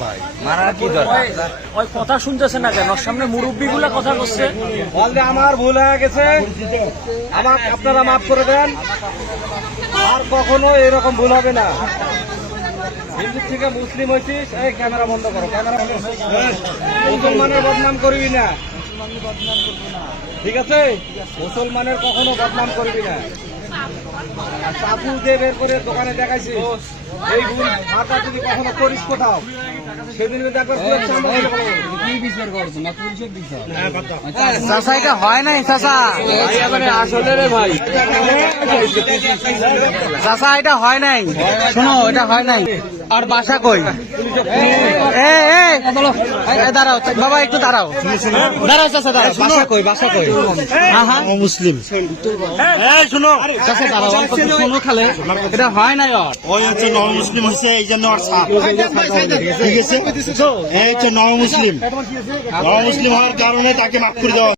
ভাই মারা কি দরকার? ওই কথা শুনতেছে না কেন? সামনে মুরব্বী গুলা কথা বলছে। বলতে আমার ভুল হয়ে গেছে, আমার আপনারা মাফ করে দেন, আর কখনো এরকম ভুল হবে না। হিন্দু থেকে মুসলিম হয়েছিস, এই ক্যামেরা বন্ধ করো, ক্যামেরা বন্ধ করো। মুসলমানের বদনাম করবি না, ঠিক আছে? মুসলমানের কখনো বদনাম করবি না। আর চাকু দিয়ে বের করে দোকানে দেখাইছি, এই ভুল ভাতা যদি কখনো করিস কোথাও, সেদিন একবার কি বিচার করছো না? পুলিশের বিচার। চাচা এটা হয় নাই চাচা, আসলে রে ভাই, চাচা এটা হয় নাই, শোনো এটা হয় নাই। আর বাসা কই? দাঁড়াও বাবা, একটু দাঁড়াও, দাঁড়াও চাচা দাঁড়াও। বাসা কই? বাসা কই? মুসলিম শোনো চাচা দাঁড়াও, শোনো খালে, এটা হয় নাই। ওই হচ্ছে নন মুসলিম হচ্ছে, এই জন্য ওর সাপ, ঠিক আছে? এই হচ্ছে নন মুসলিম, নন মুসলিম হওয়ার কারণে তাকে মাফ করে দেওয়া।